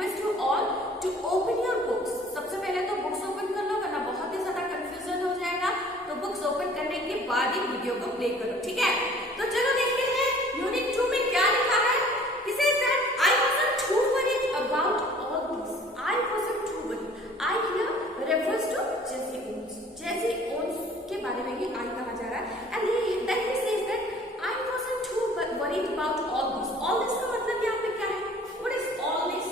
Request you all to open your books. सबसे पहले तो बुक्स ओपन कर लो, वरना बहुत ही ज्यादा कंफ्यूजन हो जाएगा। तो बुक्स ओपन करने के बाद ही वीडियो को प्ले करो, ठीक है। तो चलो देखते हैं यूनिट 2 में क्या लिखा है। He says that I wasn't too worried about all this. I wasn't too worried. I here refers to Jesse Owens. Jesse Owens के बारे में ही I कहा जा रहा है। And then he says that I wasn't too worried about all this. All this का मतलब यहाँ पे क्या है? What is all this?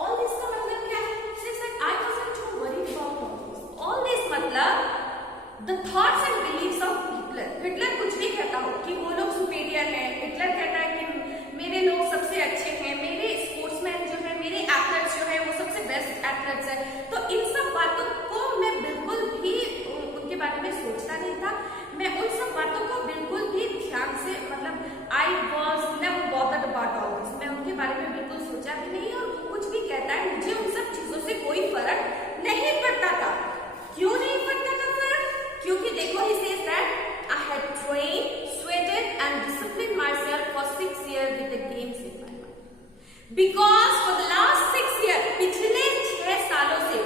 All this का मतलब क्या है? Says that I wasn't too worried about all this. All this मतलब The thoughts and beliefs of Hitler. Hitler कुछ भी कहता हो कि वो लोग सुपीरियर है, हिटलर कहता है कि मेरे लोग सबसे अच्छे हैं, मेरे स्पोर्ट्समैन जो है, मेरे एथलेट्स जो है वो सबसे बेस्ट एथलेट्स है। तो इन सब बातों को मैं बिल्कुल भी उनके बारे में सोचता नहीं था। मैं उन सब बातों को बिल्कुल भी ध्यान से मतलब I was never bothered about all this. मैं उनके बारे में बिल्कुल सोचा भी नहीं, और वो कुछ भी कहता है मुझे उन सब चीजों से कोई फर्क नहीं पड़ता था। क्यों नहीं पड़ता था फर्क? क्योंकि देखो he says that I had trained, sweated and disciplined myself for 6 years with the games in my mind. Because for the last 6 years, पिछले 6 सालों से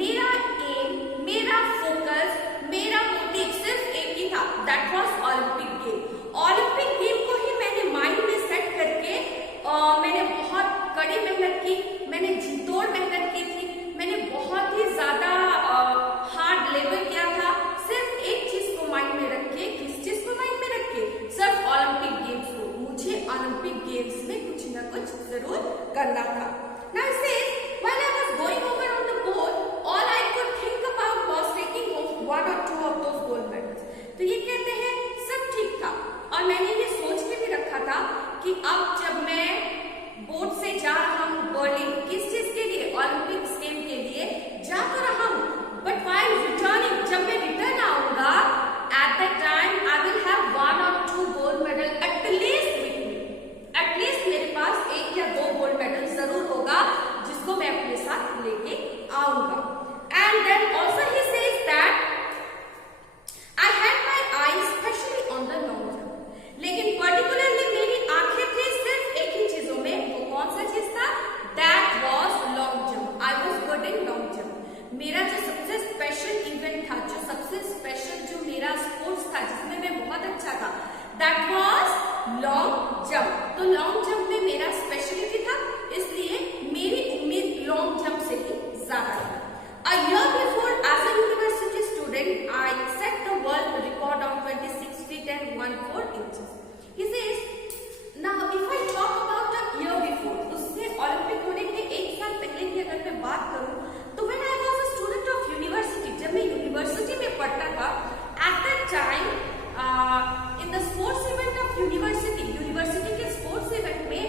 मेरा एम, मेरा फोकस, मेरा मोटिव सिर्फ एक ही था, that was Olympic game. Olympic game को ही मैंने माइंड में सेट करके मैंने बहुत कड़ी मेहनत की, मैंने जी तोड़ मेहनत की थी, मैंने बहुत ही ज्यादा हार्ड लेबर किया था, सिर्फ एक चीज को माइंड में रख के। किस चीज को माइंड में रख के? सिर्फ ओलंपिक गेम्स को। मुझे ओलंपिक गेम्स में कुछ ना कुछ जरूर करना था। Now it says, while I was going over on the board, all I could think about was taking home 1 or 2 of those gold medals. तो ये कहते हैं सब ठीक था, और मैंने ये सोच के भी रखा था कि अब जब मैं बोर्ड से जा रहा हूँ बर्लिन, किस चीज के लिए? ओलंपिक्स गेम के लिए जा तो रहा हूँ, बट while returning, जब मैं रिटर्न आऊंगा, at that time I will have 1 or 2 gold medal at least with me. At least मेरे पास 1 या 2 गोल्ड मेडल जरूर होगा जिसको मैं अपने साथ लेके आऊंगा। And then also he says that I had my eyes especially on the long jump. लेकिन particularly मेरी आंखें थी सिर्फ एक ही चीजों में। वो कौन सा चीज था? That was long jump. I was good in long jump. मेरा जो सबसे स्पेशल इवेंट था, जो सबसे स्पेशल जो मेरा स्पोर्ट्स था जिसमें मैं बहुत अच्छा था, दैट वाज लॉन्ग जंप। तो लॉन्ग जंप में मेरा स्पेशलिटी था, इसलिए मेरी उम्मीद लॉन्ग जंप से ही ज्यादा थी। A year before, as a university student, I set the world record of 26 feet and 1/4 inches. He says, now if I talk about a year before, उससे ओलंपिक होने के 1 साल पहले की अगर मैं बात करूं, तो when I was a student of university, जब मैं यूनिवर्सिटी में पढ़ता था, at that time in the sports event of university के स्पोर्ट्स इवेंट में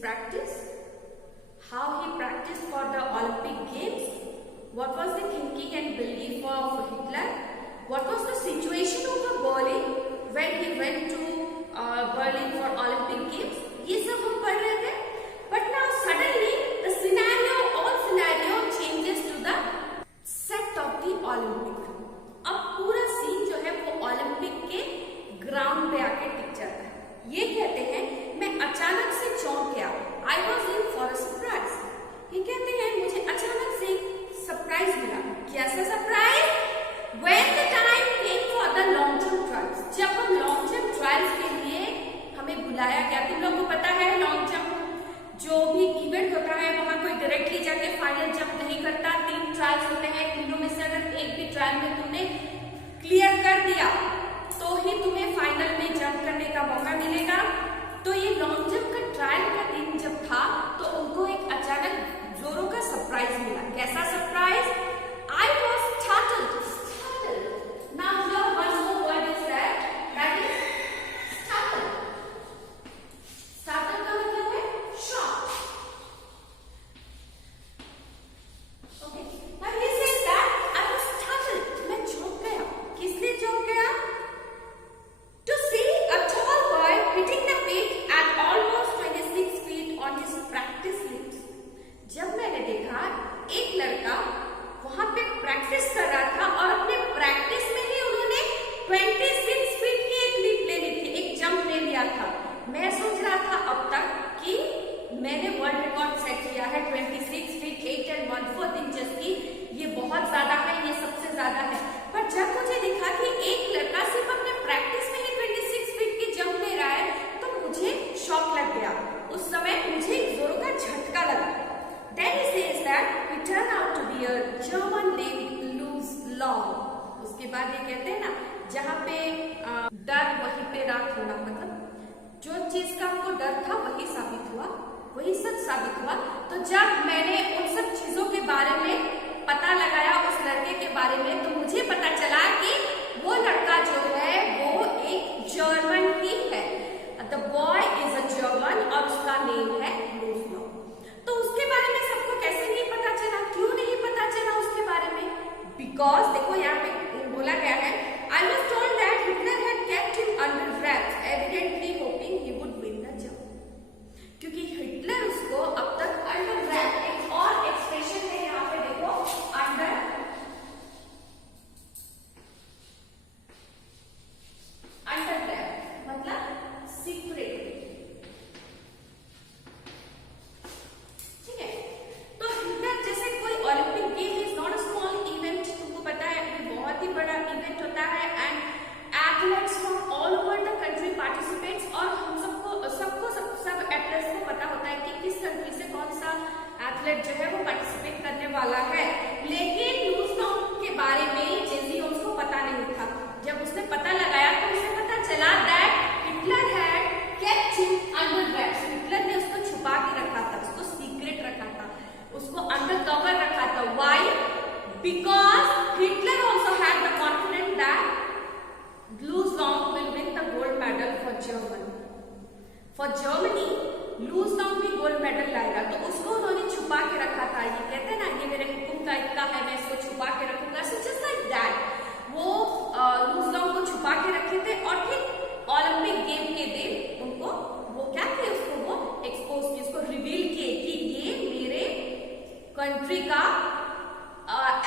practice, how he practiced for the Olympic Games, what was the thinking and belief of Hitler, what was the situation of Berlin when he went to Berlin for Olympic Games. ये सब हम पढ़ रहे थे. But now suddenly the all scenario changes to the set of the Olympic. अब पूरा scene जो है वो ओलंपिक के ग्राउंड पे आके टिक जाता है. ये कहते हैं मैं अचानक से चौंक गया. I was in for a surprise. ये कहते हैं मुझे अचानक से सरप्राइज मिला. कैसा surprise? When the time came for the long jump trials. जब हम लॉन्ग जंप ट्रायल्स के लिए हमें बुलाया गया. तुम लोगों को पता है लॉन्ग जंप जो भी इवेंट होता है वहां कोई डायरेक्टली जाके फाइनल जंप नहीं करता. 3 ट्रायल्स होते हैं. तीनों में से अगर एक भी ट्रायल में तुमने क्लियर कर दिया तो ही तुम्हें फाइनल में जंप करने का मौका मिलेगा. तो ये लॉन्ग जंप का ट्रायल का दिन जब था तो उनको एक अचानक जोरों का सरप्राइज मिला. कैसा surprise? I was startled. Now here one more word is that is startled. Startled का मतलब है shocked. Okay. Now he says that I was startled. मैं चौंक गया. किस लिए चौंक गया? To see a tall boy hitting the pit at almost 26 feet on his practice lifts. जब मैंने देखा एक लड़का वहां पे प्रैक्टिस कर रहा था और अपने प्रैक्टिस में ही उन्होंने 26 फीट की एक लीप ले ली थी, एक जंप ले लिया था. मैं सोच रहा था अब तक कि मैंने वर्ल्ड रिकॉर्ड सेट किया है 26 फीट 8 and 1/4 इंचेस की. ये बहुत ज्यादा है, ये सबसे ज्यादा है. पर जब मुझे दिखा कि एक लड़का सिर्फ अपने प्रैक्टिस में ही 26 फीट की जंप ले रहा है तो मुझे शॉक लग गया. उस समय मुझे जोरों का झटका लगा. Then he says that he turned out to be a German named Luz Long. उसके बाद ये कहते हैं ना जहाँ पे डर वहीं पे रात होना, मतलब जो चीज का हमको डर था वही साबित हुआ, वही सच साबित हुआ. तो जब मैंने उन सब चीजों के बारे में पता लगाया उस लड़के के बारे में तो मुझे पता चला कि वो लड़का जो है वो एक जर्मन ही है. The boy is a German और उसका नेम है लूज लॉन्ग. तो उसके बारे में सबको कैसे नहीं पता चला? क्यों नहीं पता चला उसके बारे में? बिकॉज देखो यहाँ पे बोला गया है I was told that Hitler had kept him under wraps, evidently hoping he would win the jump. क्योंकि हिटलर उसको अब तक अंडर रैप, एक और एक्सप्रेशन है यहाँ पे देखो, अंडर रैप मतलब सीक्रेट. बहुत ही बड़ा इवेंट होता है and athletes from all over the country participates. और हम सबको सब एथलेट्स को पता होता है कि किस कंट्री से कौन सा एथलेट जो है वो पार्टिसिपेट करने वाला है. लेकिन लूज लॉन्ग के बारे में जेसी रोल्स को पता नहीं था. जब उसने पता लगाया तो उसे पता चला that Hitler had kept him under raps. Hitler ने उसको छुपा के रखा था, उसको सीक्रेट रखा था, उसको अंडर कवर रखा था. Why? Because Hitler also had the confidence that Luz Long will win the gold medal for Germany. For Germany, Luz Long भी गोल्ड मेडल लाएगा, तो उसको उन्होंने छुपा के रखा था. ये कहते हैं ना ये मेरे हुक्म का इक्का है, मैं इसको छुपा के रखूंगा. So just like that, वो Luz Long को छुपा के रखे थे और ठीक ओलंपिक गेम के दिन उनको वो क्या थे उसको वो एक्सपोज किए, उसको रिवील किए कि ये मेरे कंट्री का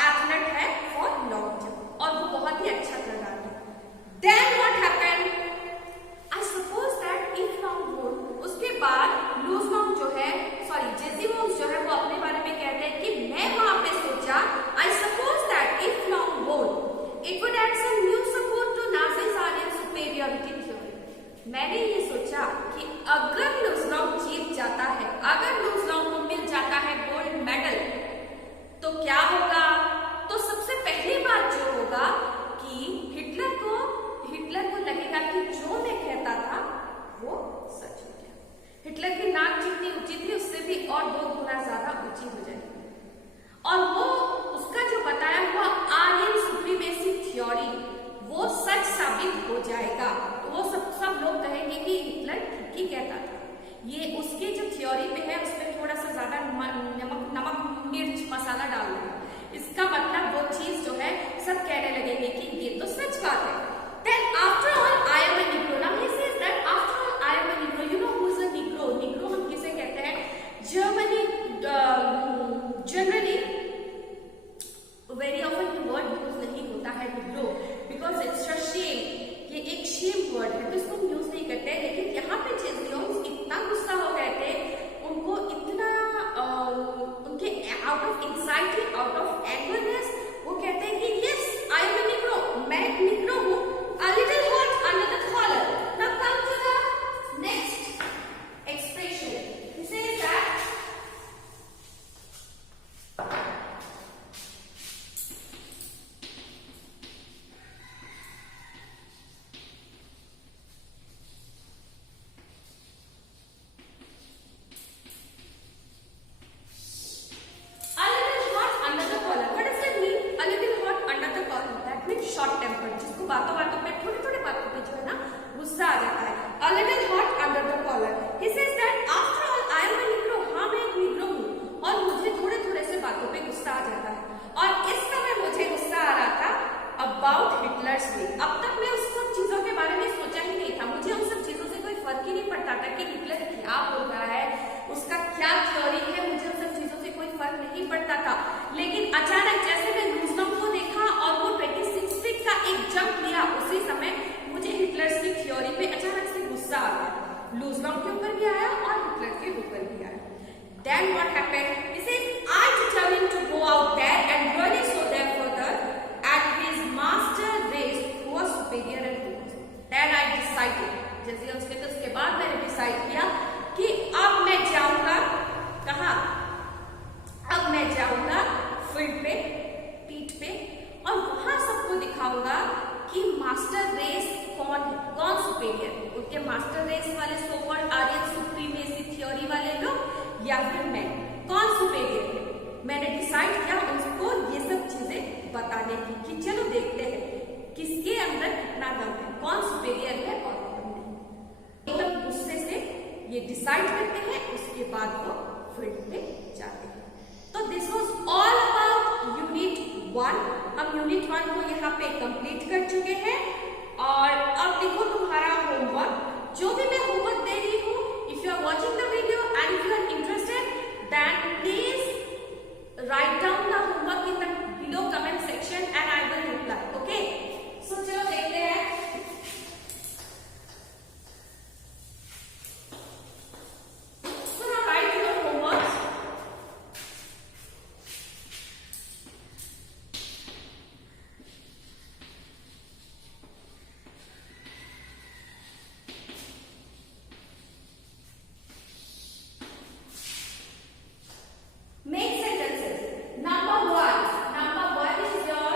एथलेट है फॉर लॉन्ग जंप. और वो बहुत ही अच्छा कर रहा था. Then what happened? I suppose that if long won, उसके बाद लूज लॉन्ग जो है जेसी वोल्स जो है वो अपने बारे में कहते हैं कि मैं वहां पे सोचा I suppose that if long won it would add some new support to Nazis Aryan superiority theory. मैंने ये सोचा कि अगर लूज लॉन्ग जीत जाता है, अगर लूज लॉन्ग को मिल जाता है गोल्ड मेडल, तो थ्योरी पे है उसमें थोड़ा सा ज्यादा नमक मिर्च मसाला डाल देगा, इसका मतलब वो चीज जो है सब कहने लगेंगे कि ये तो सच बात है। Then after all I am a Negro. Now he says that after all I am a Negro. You know who is a Negro? Negro हम किसे कहते हैं? Germany generally very often ये word यूज नहीं होता है Negro because it's a shame. ये एक shame word है तो इसको हम यूज नहीं करते, लेकिन यहाँ पे जेजियोन्स इतना गुस्सा हो गए थे, उनको इतना उनके out of anxiety out of angerness वो कहते हैं कि yes I am a Negro. मैं Negro हूँ. A little hot under the collar. Now come to the next expression. He says that a little hot under the collar. What does that mean? A little hot under the collar. That means short tempered. जिसको बातों बातों पे थोड़ी बातों पे जो है ना गुस्सा आ जाता है. A little hot under the collar. He says that after all I am a Negro. हाँ मैं एक Negro हूँ और मुझे थोड़े से बातों पे गुस्सा आ जाता है. और इस समय मुझे गुस्सा आ रहा था about Hitler's way. अब तक मैं उस सब चीजों के बारे में सोचा ही नहीं था, मुझे उन सब चीजों से कोई फर्क ही नहीं पड़ता था कि हिटलर क्या बोल रहा है, उसका क्या थ्योरी है, मुझे उन सब चीजों से कोई फर्क नहीं पड़ता था. लेकिन अचानक जैसे मैं लूजनम को देखा और वो 26 फीट का एक जंप लिया, उसी समय मुझे हिटलर की थ्योरी पे अचानक से गुस्सा आ गया. लूजनम के ऊपर भी आया और हिटलर के ऊपर भी आया. Then what happened? He said, I determined to go out there and really show them further and his master race who was superior and good. Then I decided. जैसे उसके बाद मैंने डिसाइड किया कि अब मैं जाऊंगा कहाँ? अब मैं जाऊंगा फील्ड पे, पीठ पे, और वहां सबको दिखाऊंगा कि मास्टर रेस कौन है, कौन सुपीरियर है. उनके मास्टर रेस वाले so called Aryan supremacy theory वाले लोग या फिर मैं, कौन सुपीरियर है. मैंने डिसाइड किया उनको ये सब चीजें बताने की कि चलो देखते हैं किसके अंदर कितना दम है, कौन सुपीरियर है और कौन नहीं. मतलब गुस्से से ये डिसाइड करते हैं, उसके बाद वो फील्ड पे जाते हैं. तो this was all about unit 1. हम यूनिट 1 को यहाँ पे कंप्लीट कर चुके हैं और अब देखो तुम्हारा होमवर्क. जो भी मैं होमवर्क दे रही हूँ, if you are watching the video and if you are interested then please write down the homework in the below comment section and I will reply. Okay, so चलो देखते हैं. Make sentences. Number 1. Number 1 is your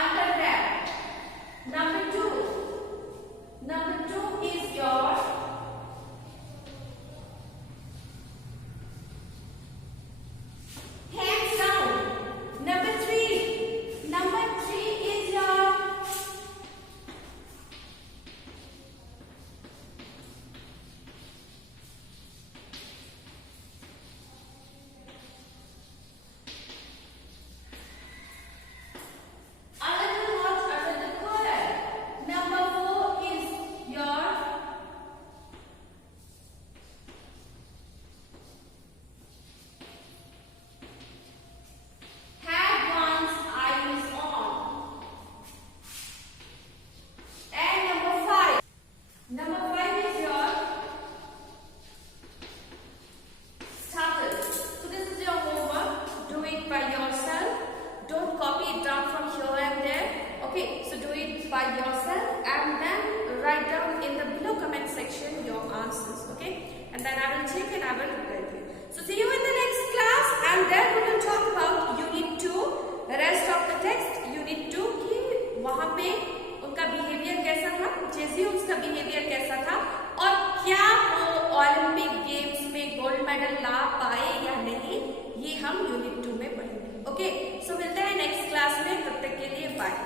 underwear. Number 2. Number 2 is your hands down. Number 3. Number 3 is your by yourself and then write down in the below comment section your answers. Okay, and then I will check and I will reply to you. So see you in the next class and then we will talk about unit 2, the rest of the text. unit 2 की वहां पे उनका behaviour कैसा था, जेजियोन्स का behaviour कैसा था और क्या वो ओलंपिक गेम्स में गोल्ड मेडल ला पाए या नहीं, ये हम यूनिट 2 में पढ़ेंगे. ओके, सो मिलते हैं नेक्स्ट क्लास में, तब तक के लिए बाय.